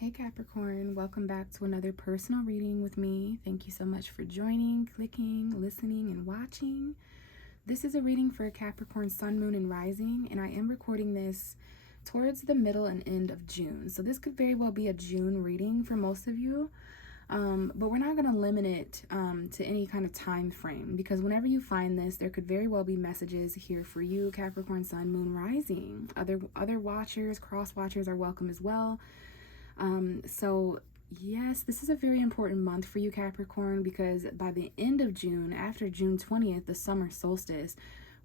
Hey Capricorn, welcome back to another personal reading with me. Thank you so much for joining, clicking, listening, and watching. This is a reading for Capricorn Sun, Moon, and Rising, and I am recording this towards the middle and end of June. So this could very well be a June reading for most of you, but we're not going to limit it to any kind of time frame, because whenever you find this, there could very well be messages here for you, Capricorn Sun, Moon, Rising. Other watchers, cross watchers are welcome as well. So yes, this is a very important month for you, Capricorn, because by the end of June, after June 20th, the summer solstice,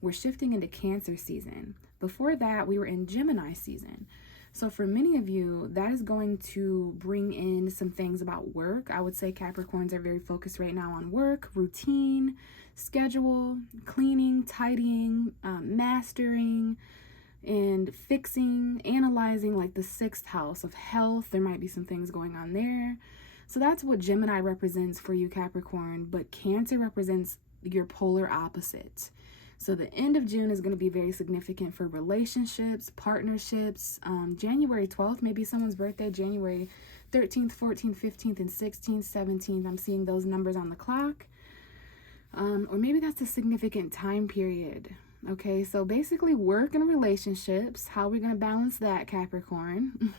we're shifting into Cancer season. Before that, we were in Gemini season. So for many of you, that is going to bring in some things about work. I would say Capricorns are very focused right now on work, routine, schedule, cleaning, tidying, mastering, and fixing, analyzing, like the 6th house of health. There might be some things going on there. So that's what Gemini represents for you, Capricorn, but Cancer represents your polar opposite. So the end of June is going to be very significant for relationships, partnerships. January 12th, maybe someone's birthday, January 13th, 14th, 15th, and 16th, 17th. I'm seeing those numbers on the clock. Or maybe that's a significant time period. Okay, so basically work and relationships, how are we going to balance that, Capricorn?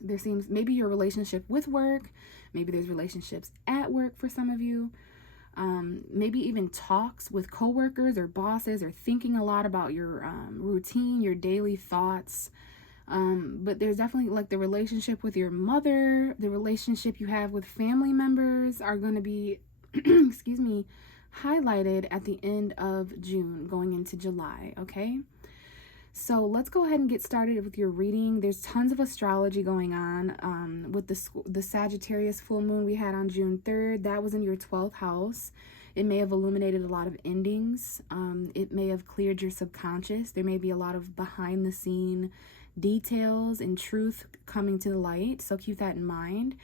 There seems maybe your relationship with work, maybe there's relationships at work for some of you, maybe even talks with coworkers or bosses, or thinking a lot about your routine, your daily thoughts. But there's definitely like the relationship with your mother, the relationship you have with family members are going to be, excuse me, highlighted at the end of June going into July. Okay, so let's go ahead and get started with your reading. There's tons of astrology going on with the Sagittarius full moon we had on June 3rd. That was in your 12th house. It may have illuminated a lot of endings. It may have cleared your subconscious. There may be a lot of behind the scene details and truth coming to the light, so keep that in mind.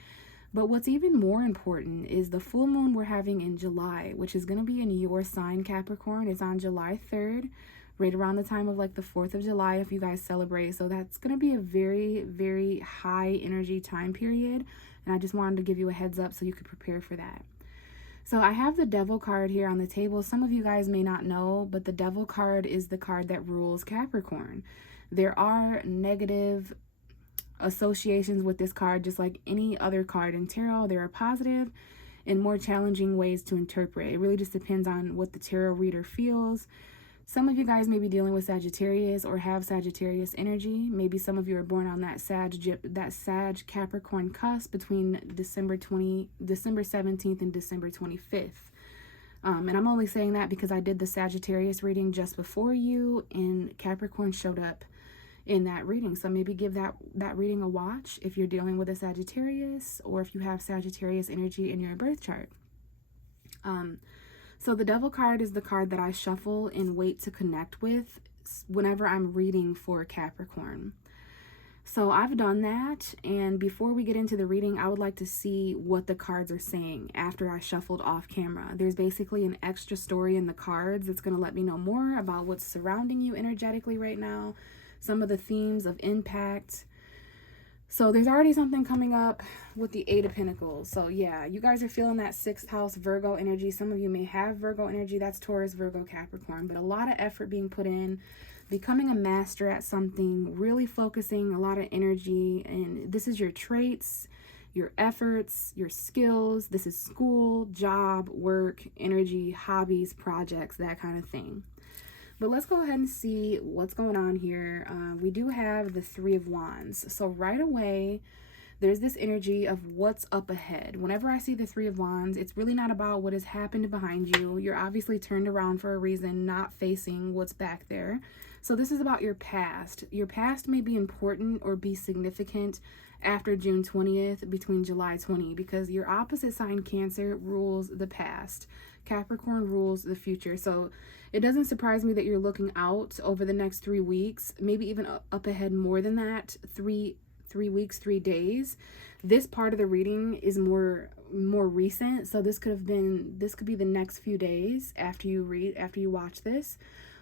But what's even more important is the full moon we're having in July, which is going to be in your sign, Capricorn. It's on July 3rd, right around the time of like the 4th of July if you guys celebrate. So that's going to be a very, very high energy time period. And I just wanted to give you a heads up so you could prepare for that. So I have the Devil card here on the table. Some of you guys may not know, but the Devil card is the card that rules Capricorn. There are negative associations with this card, just like any other card in tarot. There are positive and more challenging ways to interpret. It really just depends on what the tarot reader feels. Some of you guys may be dealing with Sagittarius or have Sagittarius energy. Maybe some of you are born on that Sag Capricorn cusp between December 17th and December 25th. And I'm only saying that because I did the Sagittarius reading just before you, and Capricorn showed up in that reading. So maybe give that reading a watch if you're dealing with a Sagittarius, or if you have Sagittarius energy in your birth chart. So the Devil card is the card that I shuffle and wait to connect with whenever I'm reading for Capricorn. So I've done that, and before we get into the reading, I would like to see what the cards are saying after I shuffled off camera. There's basically an extra story in the cards that's going to let me know more about what's surrounding you energetically right now, some of the themes of impact. So there's already something coming up with the 8 of Pentacles. So yeah, you guys are feeling that 6th house Virgo energy. Some of you may have Virgo energy. That's Taurus, Virgo, Capricorn. But a lot of effort being put in, becoming a master at something, really focusing a lot of energy. And this is your traits, your efforts, your skills. This is school, job, work, energy, hobbies, projects, that kind of thing. But let's go ahead and see what's going on here. We do have the 3 of Wands. So right away, there's this energy of what's up ahead. Whenever I see the 3 of Wands, it's really not about what has happened behind you. You're obviously turned around for a reason, not facing what's back there. So this is about your past. Your past may be important or be significant after June 20th, between July 20, because your opposite sign, Cancer, rules the past. Capricorn rules the future. So it doesn't surprise me that you're looking out over the next 3 weeks, maybe even up ahead more than that, 3 weeks, 3 days. This part of the reading is more recent, so this could be the next few days after you watch this,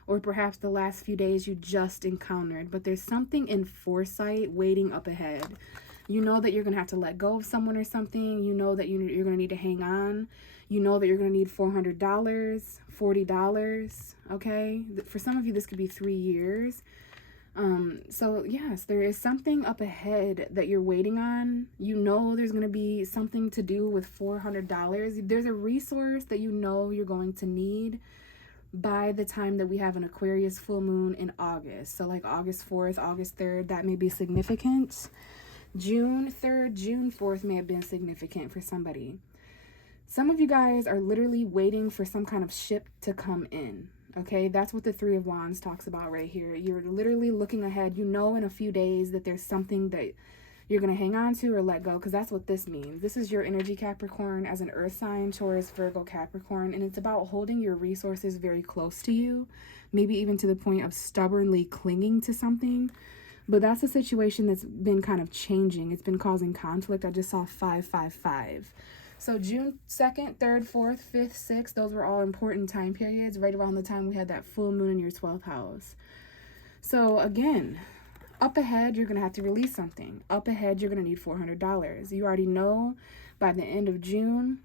or perhaps the last few days you just encountered. But there's something in foresight waiting up ahead. You know that you're going to have to let go of someone or something. You know that you're going to need to hang on. You know that you're going to need $400, $40, okay? For some of you, this could be 3 years. So yes, there is something up ahead that you're waiting on. You know there's going to be something to do with $400. There's a resource that you know you're going to need by the time that we have an Aquarius full moon in August. So like August 4th, August 3rd, that may be significant. June 3rd, June 4th may have been significant for somebody. Some of you guys are literally waiting for some kind of ship to come in. Okay, that's what the Three of Wands talks about right here. You're literally looking ahead. You know in a few days that there's something that you're going to hang on to or let go, because that's what this means. This is your energy, Capricorn, as an earth sign, Taurus, Virgo, Capricorn, and it's about holding your resources very close to you, maybe even to the point of stubbornly clinging to something. But that's a situation that's been kind of changing. It's been causing conflict. I just saw 555. So June 2nd, 3rd, 4th, 5th, 6th, those were all important time periods right around the time we had that full moon in your 12th house. So again, up ahead, you're going to have to release something. Up ahead, you're going to need $400. You already know by the end of June,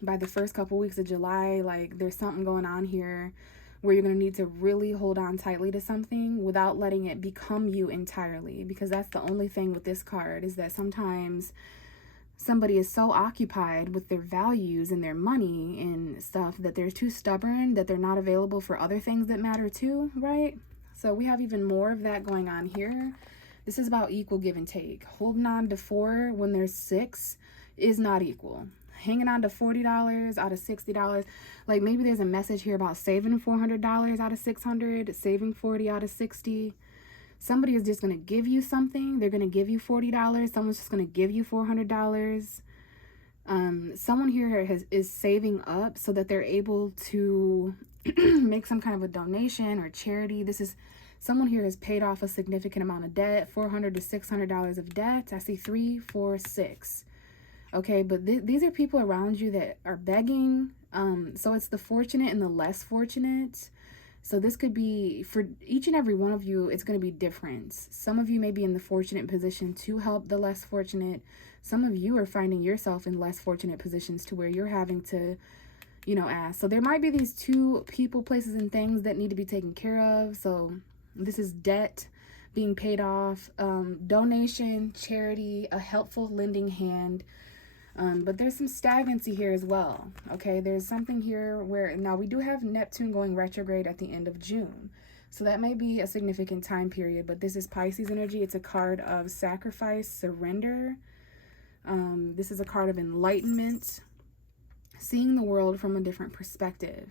by the first couple weeks of July, like there's something going on here where you're going to need to really hold on tightly to something without letting it become you entirely. Because that's the only thing with this card, is that sometimes somebody is so occupied with their values and their money and stuff that they're too stubborn, that they're not available for other things that matter too, right? So we have even more of that going on here. This is about equal give and take. Holding on to 4 when there's 6 is not equal. Hanging on to $40 out of $60. Like maybe there's a message here about saving $400 out of $600, saving 40 out of 60. Somebody is just going to give you something. They're going to give you $40. Someone's just going to give you $400. Someone here is saving up so that they're able to make some kind of a donation or charity. This is someone here has paid off a significant amount of debt, $400 to $600 of debt. I see 3, 4, 6. Okay, but these are people around you that are begging. So it's the fortunate and the less fortunate. So this could be, for each and every one of you, it's going to be different. Some of you may be in the fortunate position to help the less fortunate. Some of you are finding yourself in less fortunate positions to where you're having to, ask. So there might be these two people, places, and things that need to be taken care of. So this is debt being paid off, donation, charity, a helpful lending hand. But there's some stagnancy here as well. Okay, there's something here where now we do have Neptune going retrograde at the end of June. So that may be a significant time period, but this is Pisces energy. It's a card of sacrifice, surrender. This is a card of enlightenment, seeing the world from a different perspective.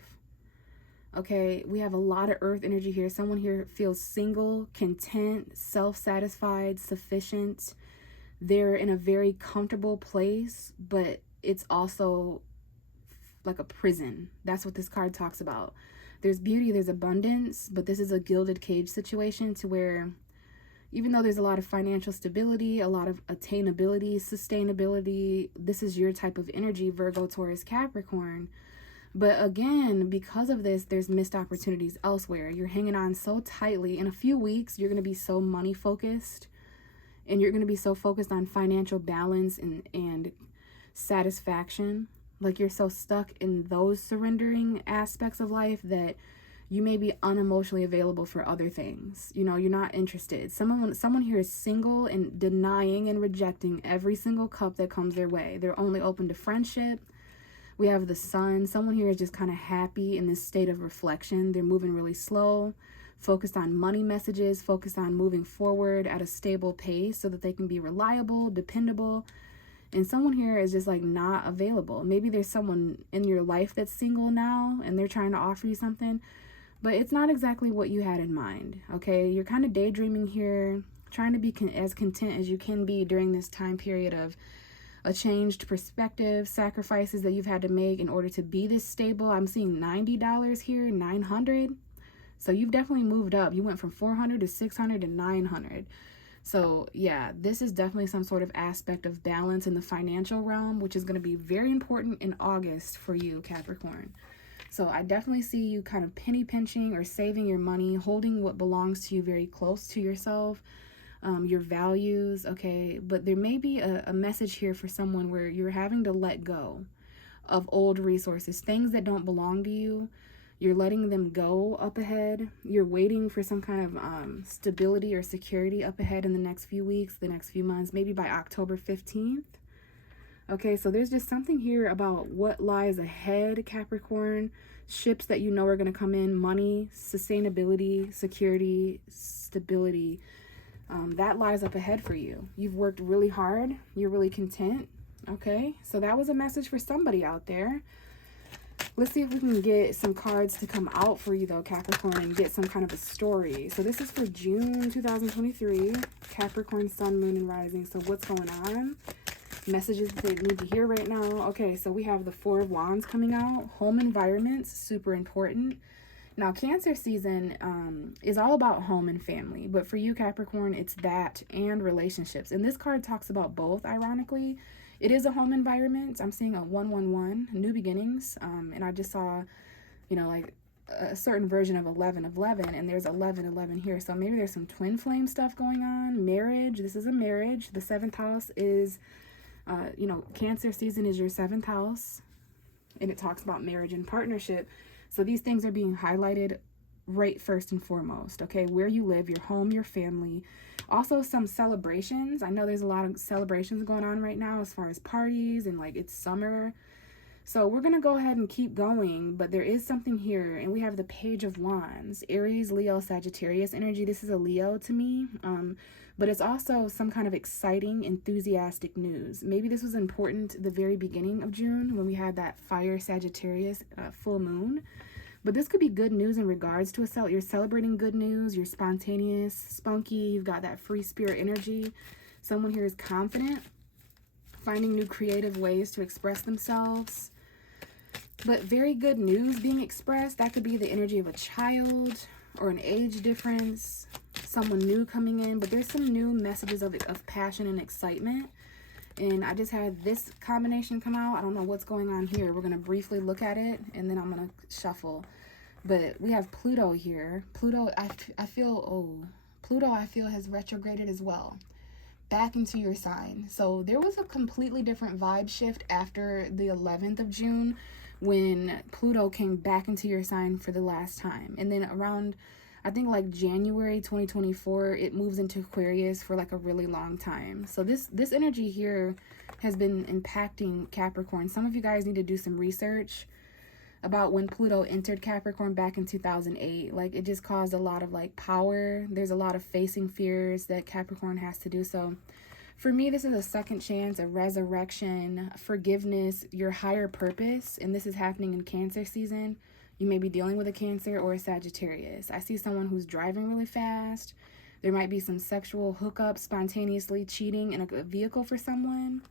Okay, we have a lot of earth energy here. Someone here feels single, content, self-satisfied, sufficient. They're in a very comfortable place, but it's also like a prison. That's what this card talks about. There's beauty, there's abundance, but this is a gilded cage situation to where even though there's a lot of financial stability, a lot of attainability, sustainability, this is your type of energy, Virgo, Taurus, Capricorn. But again, because of this, there's missed opportunities elsewhere. You're hanging on so tightly. In a few weeks, you're going to be so money focused. And you're going to be so focused on financial balance and satisfaction. Like you're so stuck in those surrendering aspects of life that you may be unemotionally available for other things. You're not interested. Someone here is single and denying and rejecting every single cup that comes their way. They're only open to friendship. We have the Sun. Someone here is just kind of happy in this state of reflection. They're moving really slow, focused on money messages, focused on moving forward at a stable pace so that they can be reliable, dependable. And someone here is just like not available. Maybe there's someone in your life that's single now and they're trying to offer you something, but it's not exactly what you had in mind. Okay, you're kind of daydreaming here, trying to be as content as you can be during this time period of a changed perspective, sacrifices that you've had to make in order to be this stable. I'm seeing $90 here, $900. So you've definitely moved up. You went from $400 to $600 to $900. So yeah, this is definitely some sort of aspect of balance in the financial realm, which is going to be very important in August for you, Capricorn. So I definitely see you kind of penny pinching or saving your money, holding what belongs to you very close to yourself. your values, okay? But there may be a message here for someone where you're having to let go of old resources, things that don't belong to you. You're letting them go up ahead. You're waiting for some kind of stability or security up ahead in the next few weeks, the next few months, maybe by October 15th. Okay, so there's just something here about what lies ahead, Capricorn. Ships that you know are going to come in, money, sustainability, security, stability. That lies up ahead for you. You've worked really hard. You're really content. Okay, so that was a message for somebody out there. Let's see if we can get some cards to come out for you, though, Capricorn, and get some kind of a story. So this is for June 2023, Capricorn, Sun, Moon, and Rising. So what's going on? Messages that they need to hear right now. Okay, so we have the Four of Wands coming out. Home environments, super important. Now, Cancer season is all about home and family. But for you, Capricorn, it's that and relationships. And this card talks about both, ironically. It is a home environment. I'm seeing a 111, new beginnings. And I just saw, you know, like a certain version of 11, and there's 11 here. So maybe there's some twin flame stuff going on. Marriage. This is a marriage. The 7th house is... you know, Cancer season is your 7th house, and it talks about marriage and partnership. So these things are being highlighted right first and foremost, okay? Where you live, your home, your family. Also some celebrations. I know there's a lot of celebrations going on right now as far as parties, and like it's summer. So we're going to go ahead and keep going, but there is something here, and we have the Page of Wands, Aries, Leo, Sagittarius energy. This is a Leo to me. But it's also some kind of exciting, enthusiastic news. Maybe this was important at the very beginning of June when we had that fire Sagittarius full moon. But this could be good news in regards to you're celebrating good news. You're spontaneous, spunky. You've got that free spirit energy. Someone here is confident, finding new creative ways to express themselves. But very good news being expressed. That could be the energy of a child or an age difference. Someone new coming in, but there's some new messages of passion and excitement. And I just had this combination come out. I don't know what's going on here. We're going to briefly look at it, and then I'm going to shuffle. But we have Pluto here. Pluto, I feel has retrograded as well, back into your sign. So there was a completely different vibe shift after the 11th of June when Pluto came back into your sign for the last time. And then around, I think like January 2024, it moves into Aquarius for like a really long time. So this energy here has been impacting Capricorn. Some of you guys need to do some research about when Pluto entered Capricorn back in 2008. Like, it just caused a lot of like power. There's a lot of facing fears that Capricorn has to do. So for me, this is a second chance, a resurrection, forgiveness, your higher purpose. And this is happening in Cancer season. You may be dealing with a Cancer or a Sagittarius. I see someone who's driving really fast. There might be some sexual hookup, spontaneously cheating in a vehicle for someone.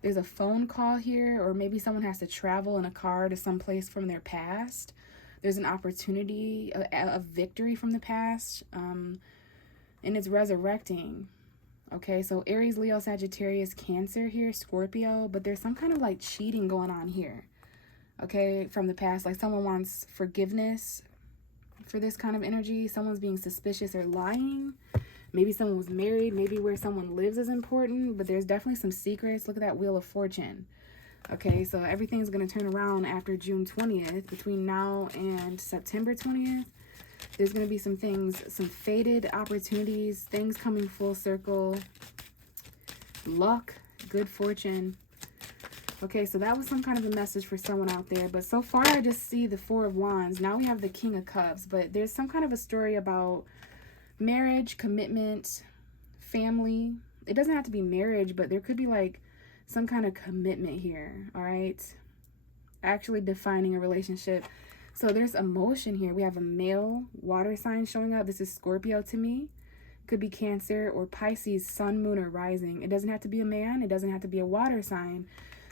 There's a phone call here, or maybe someone has to travel in a car to someplace from their past. There's an opportunity, a victory from the past, and it's resurrecting. Okay, so Aries, Leo, Sagittarius, Cancer here, Scorpio, but there's some kind of like cheating going on here. Okay, from the past, like someone wants forgiveness for this kind of energy. Someone's being suspicious or lying. Maybe someone was married. Maybe where someone lives is important, but there's definitely some secrets. Look at that Wheel of Fortune. Okay, so everything's going to turn around after June 20th. Between now and September 20th, there's going to be some things, some faded opportunities, things coming full circle, luck, good fortune. Okay, so that was some kind of a message for someone out there. But so far, I just see the Four of Wands. Now we have the King of Cups. But there's some kind of a story about marriage, commitment, family. It doesn't have to be marriage, but there could be like some kind of commitment here, all right? Actually defining a relationship. So there's emotion here. We have a male water sign showing up. This is Scorpio to me. Could be Cancer or Pisces, Sun, Moon, or Rising. It doesn't have to be a man. It doesn't have to be a water sign.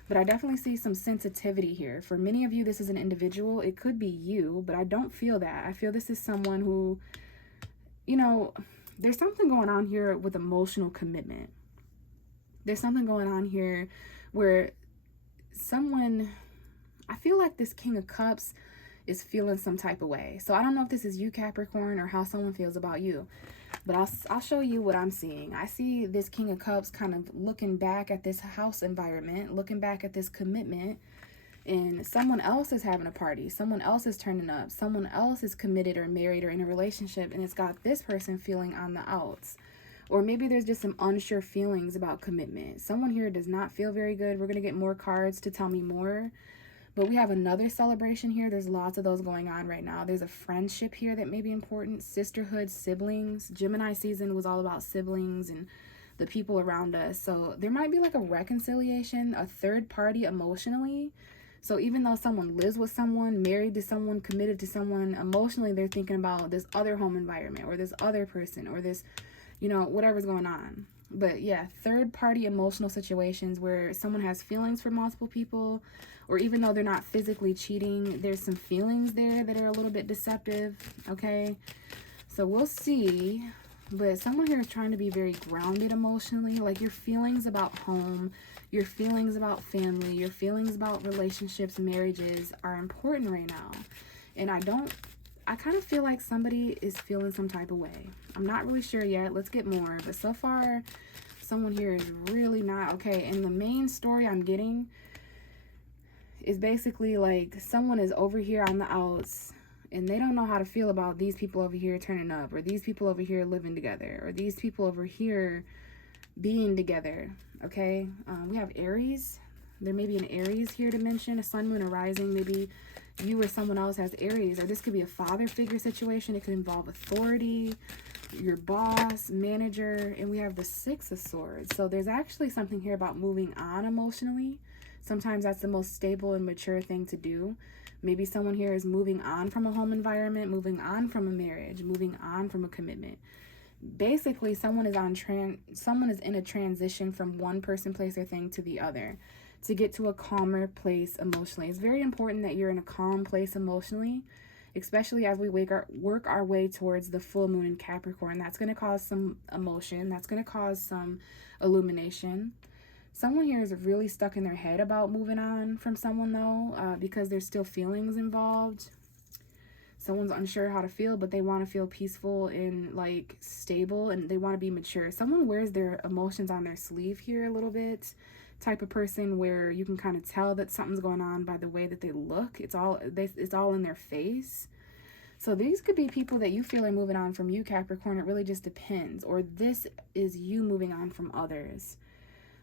But I definitely see some sensitivity here. For many of you, this is an individual. It could be you, but I don't feel that. I feel this is someone who, you know, there's something going on here with emotional commitment. There's something going on here where someone, I feel like this King of Cups is feeling some type of way. So I don't know if this is you, Capricorn, or how someone feels about you. But I'll show you what I'm seeing. I see this King of Cups kind of looking back at this house environment, looking back at this commitment, and someone else is having a party. Someone else is turning up. Someone else is committed or married or in a relationship, and it's got this person feeling on the outs. Or maybe there's just some unsure feelings about commitment. Someone here does not feel very good. We're going to get more cards to tell me more. But we have another celebration here. There's lots of those going on right now. There's a friendship here that may be important. Sisterhood, siblings. Gemini season was all about siblings and the people around us. So there might be like a reconciliation, a third party emotionally. So even though someone lives with someone, married to someone, committed to someone, emotionally they're thinking about this other home environment or this other person or this, whatever's going on. But yeah, third party emotional situations where someone has feelings for multiple people, or even though they're not physically cheating, there's some feelings there that are a little bit deceptive, okay? So we'll see. But someone here is trying to be very grounded emotionally, like your feelings about home, your feelings about family, your feelings about relationships, marriages are important right now. And I kind of feel like somebody is feeling some type of way. I'm not really sure yet. Let's get more. But so far, someone here is really not okay. And the main story I'm getting is basically like someone is over here on the outs and they don't know how to feel about these people over here turning up, or these people over here living together, or these people over here being together, okay? We have Aries. There may be an Aries here to mention, a sun, moon, or rising. Maybe you or someone else has Aries, or this could be a father figure situation. It could involve authority, your boss, manager, and we have the Six of Swords. So there's actually something here about moving on emotionally. Sometimes that's the most stable and mature thing to do. Maybe someone here is moving on from a home environment, moving on from a marriage, moving on from a commitment. Basically, someone is in a transition from one person, place, or thing to the other to get to a calmer place emotionally. It's very important that you're in a calm place emotionally, especially as we work our way towards the full moon in Capricorn. That's going to cause some emotion. That's going to cause some illumination. Someone here is really stuck in their head about moving on from someone, though, because there's still feelings involved. Someone's unsure how to feel, but they want to feel peaceful and like stable, and they want to be mature. Someone wears their emotions on their sleeve here a little bit. Type of person where you can kind of tell that something's going on by the way that they look. It's all in their face. So these could be people that you feel are moving on from you, Capricorn. It really just depends. Or this is you moving on from others.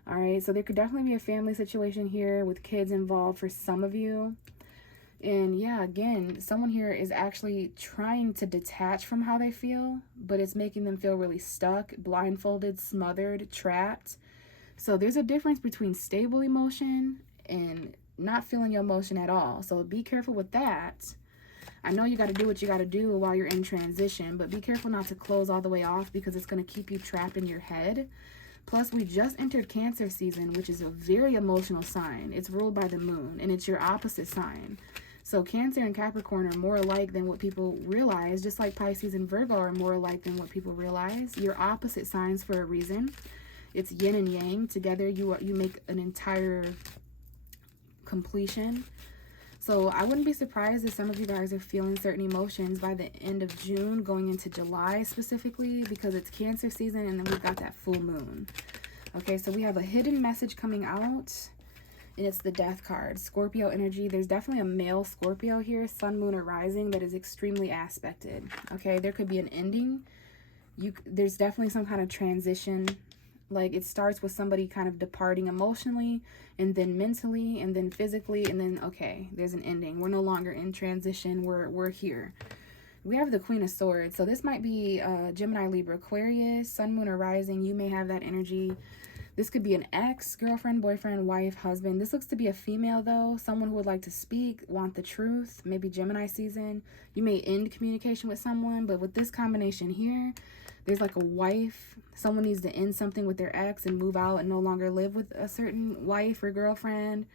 All right, so there could definitely be a family situation here with kids involved for some of you. And yeah, again, someone here is actually trying to detach from how they feel, but it's making them feel really stuck, blindfolded, smothered, trapped. So there's a difference between stable emotion and not feeling your emotion at all. So be careful with that. I know you got to do what you got to do while you're in transition, but be careful not to close all the way off because it's going to keep you trapped in your head. Plus, we just entered Cancer season, which is a very emotional sign. It's ruled by the moon, and it's your opposite sign. So Cancer and Capricorn are more alike than what people realize, just like Pisces and Virgo are more alike than what people realize. You're opposite signs for a reason. It's yin and yang. Together, you make an entire completion. So I wouldn't be surprised if some of you guys are feeling certain emotions by the end of June, going into July specifically, because it's Cancer season and then we've got that full moon. Okay, so we have a hidden message coming out, and it's the Death card. Scorpio energy. There's definitely a male Scorpio here, sun, moon, or rising, that is extremely aspected. Okay, there could be an ending. There's definitely some kind of transition. Like it starts with somebody kind of departing emotionally, and then mentally, and then physically, and then okay, there's an ending. We're no longer in transition. We're here. We have the Queen of Swords. So this might be Gemini, Libra, Aquarius, sun, moon, or rising. You may have that energy. This could be an ex, girlfriend, boyfriend, wife, husband. This looks to be a female though. Someone who would like to speak, want the truth. Maybe Gemini season. You may end communication with someone, but with this combination here, there's like a wife. Someone needs to end something with their ex and move out and no longer live with a certain wife or girlfriend,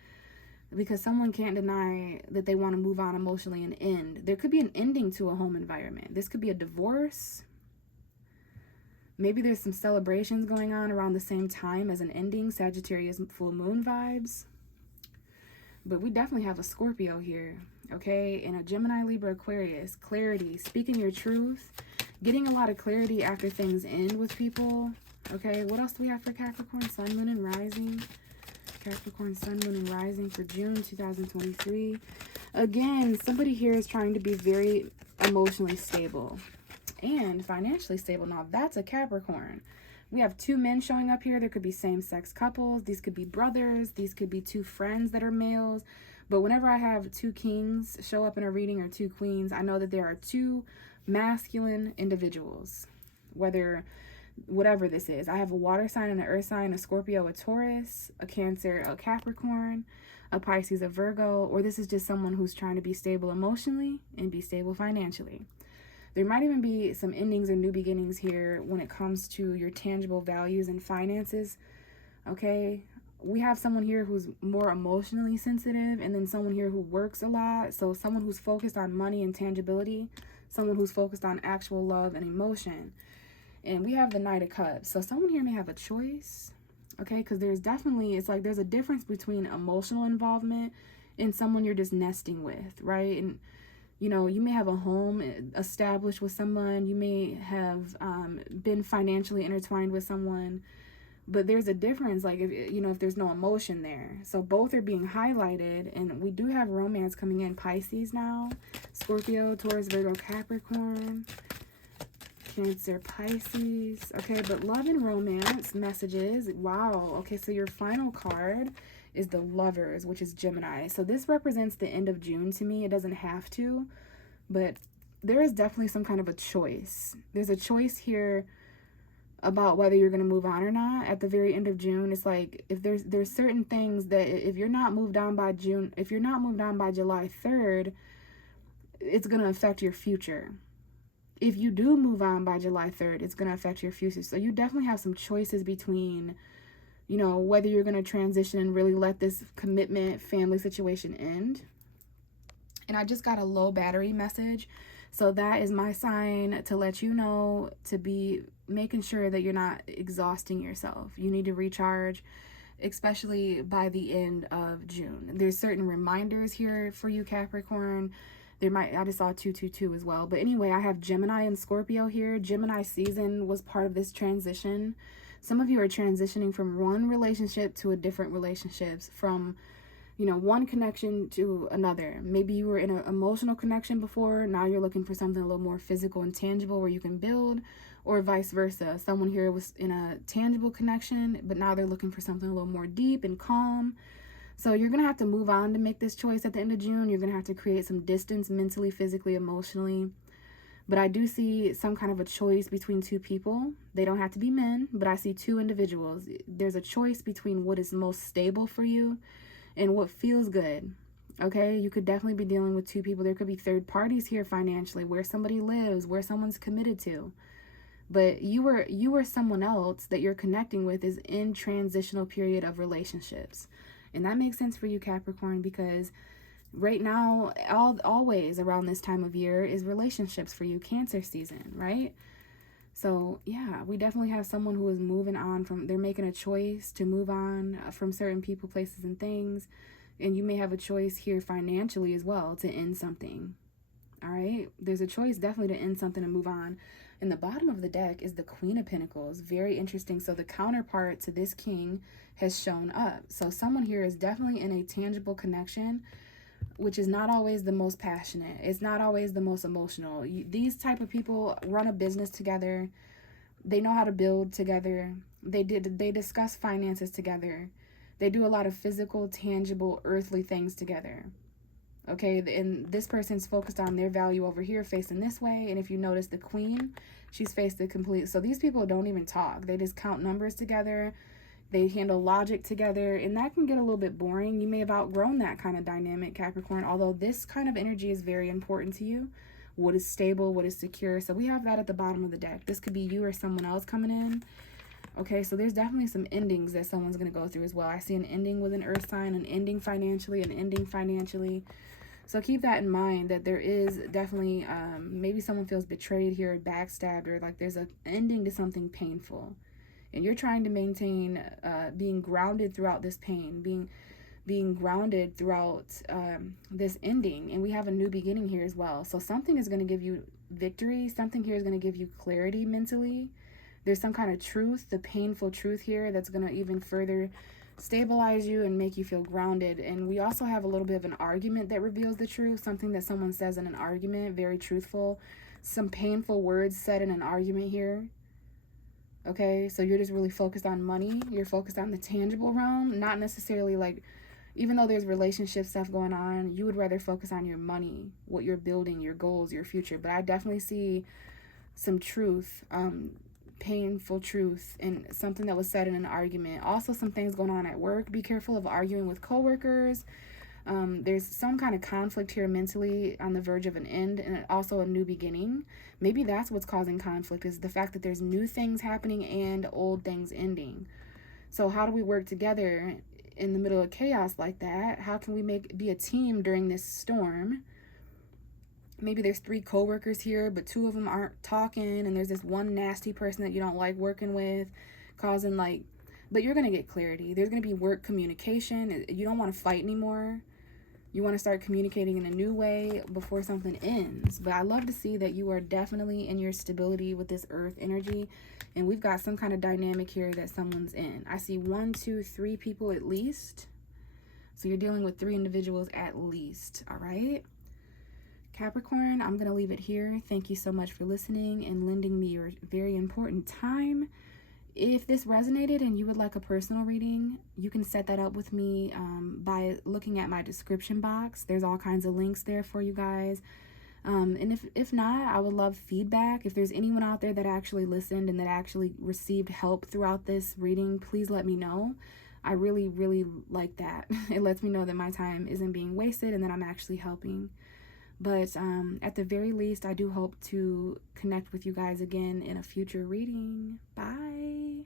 because someone can't deny that they want to move on emotionally and end. There could be an ending to a home environment. This could be a divorce. Maybe there's some celebrations going on around the same time as an ending, Sagittarius full moon vibes. But we definitely have a Scorpio here, okay? And a Gemini, Libra, Aquarius. Clarity, speaking your truth, Getting a lot of clarity after things end with people. Okay, what else do we have for Capricorn? Sun, Moon, and Rising. Capricorn, Sun, Moon, and Rising for June 2023. Again, somebody here is trying to be very emotionally stable and financially stable. Now, that's a Capricorn. We have two men showing up here. There could be same-sex couples. These could be brothers. These could be two friends that are males. But whenever I have two kings show up in a reading or two queens, I know that there are two masculine individuals, whatever this is. I have a water sign and an earth sign, a Scorpio, a Taurus, a Cancer, a Capricorn, a Pisces, a Virgo, or this is just someone who's trying to be stable emotionally and be stable financially. There might even be some endings or new beginnings here when it comes to your tangible values and finances. Okay, we have someone here who's more emotionally sensitive, and then someone here who works a lot. So someone who's focused on money and tangibility, someone who's focused on actual love and emotion. And we have the Knight of Cups. So someone here may have a choice, okay? Because there's definitely, it's like there's a difference between emotional involvement and someone you're just nesting with, right? And, you know, you may have a home established with someone. You may have been financially intertwined with someone. But there's a difference, like, if there's no emotion there. So both are being highlighted. And we do have romance coming in. Pisces now. Scorpio, Taurus, Virgo, Capricorn. Cancer, Pisces. Okay, but love and romance messages. Wow. Okay, so your final card is the Lovers, which is Gemini. So this represents the end of June to me. It doesn't have to, but there is definitely some kind of a choice. There's a choice here about whether you're going to move on or not at the very end of June. It's like if there's certain things that if you're not moved on by June, if you're not moved on by July 3rd, it's going to affect your future. If you do move on by July 3rd, it's going to affect your future. So you definitely have some choices between, whether you're going to transition and really let this commitment family situation end. And I just got a low battery message. So that is my sign to let you know to be making sure that you're not exhausting yourself. You need to recharge, especially by the end of June. There's certain reminders here for you, Capricorn. I just saw 222 as well. But anyway, I have Gemini and Scorpio here. Gemini season was part of this transition. Some of you are transitioning from one relationship to a different relationships, from, one connection to another. Maybe you were in an emotional connection before. Now you're looking for something a little more physical and tangible where you can build, or vice versa. Someone here was in a tangible connection, but now they're looking for something a little more deep and calm. So you're going to have to move on to make this choice at the end of June. You're going to have to create some distance mentally, physically, emotionally. But I do see some kind of a choice between two people. They don't have to be men, but I see two individuals. There's a choice between what is most stable for you and what feels good. Okay, you could definitely be dealing with two people. There could be third parties here financially, where somebody lives, where someone's committed to. But you or someone else that you're connecting with is in transitional period of relationships. And that makes sense for you, Capricorn, because right now, always around this time of year is relationships for you, Cancer season, right? So yeah, we definitely have someone who is moving on they're making a choice to move on from certain people, places, and things. And you may have a choice here financially as well to end something. All right, there's a choice definitely to end something and move on. And the bottom of the deck is the Queen of Pentacles. Very interesting. So the counterpart to this king has shown up. So someone here is definitely in a tangible connection, which is not always the most passionate. It's not always the most emotional. These type of people run a business together. They know how to build together. They discuss finances together. They do a lot of physical, tangible, earthly things together. Okay, and this person's focused on their value over here, facing this way. And if you notice the queen, she's faced the complete. So these people don't even talk. They just count numbers together. They handle logic together, and that can get a little bit boring. You may have outgrown that kind of dynamic, Capricorn, although this kind of energy is very important to you. What is stable, what is secure. So we have that at the bottom of the deck. This could be you or someone else coming in. Okay, so there's definitely some endings that someone's going to go through as well. I see an ending with an earth sign, an ending financially, an ending financially. So keep that in mind, that there is definitely, maybe someone feels betrayed here, backstabbed, or like there's an ending to something painful. And you're trying to maintain being grounded throughout this pain, being grounded throughout this ending. And we have a new beginning here as well. So something is going to give you victory. Something here is going to give you clarity mentally. There's some kind of truth, the painful truth here, that's going to even further stabilize you and make you feel grounded. And we also have a little bit of an argument that reveals the truth, something that someone says in an argument, very truthful. Some painful words said in an argument here. Okay, so you're just really focused on money. You're focused on the tangible realm, not necessarily like, even though there's relationship stuff going on, you would rather focus on your money, what you're building, your goals, your future. But I definitely see some truth, painful truth, and something that was said in an argument. Also, some things going on at work. Be careful of arguing with coworkers. There's some kind of conflict here mentally on the verge of an end, and also a new beginning. Maybe that's what's causing conflict, is the fact that there's new things happening and old things ending. So how do we work together in the middle of chaos like that? How can we be a team during this storm? Maybe there's 3 coworkers here, but 2 of them aren't talking, and there's this one nasty person that you don't like working with, causing but you're going to get clarity. There's going to be work communication. You don't want to fight anymore. You want to start communicating in a new way before something ends. But I love to see that you are definitely in your stability with this earth energy, and we've got some kind of dynamic here that someone's in. I see 1, 2, 3 people at least. So you're dealing with 3 individuals at least, all right? Capricorn, I'm going to leave it here. Thank you so much for listening and lending me your very important time. If this resonated and you would like a personal reading, you can set that up with me by looking at my description box. There's all kinds of links there for you guys. And if not, I would love feedback. If there's anyone out there that actually listened and that actually received help throughout this reading, please let me know. I really, really like that. It lets me know that my time isn't being wasted and that I'm actually helping. But at the very least, I do hope to connect with you guys again in a future reading. Bye.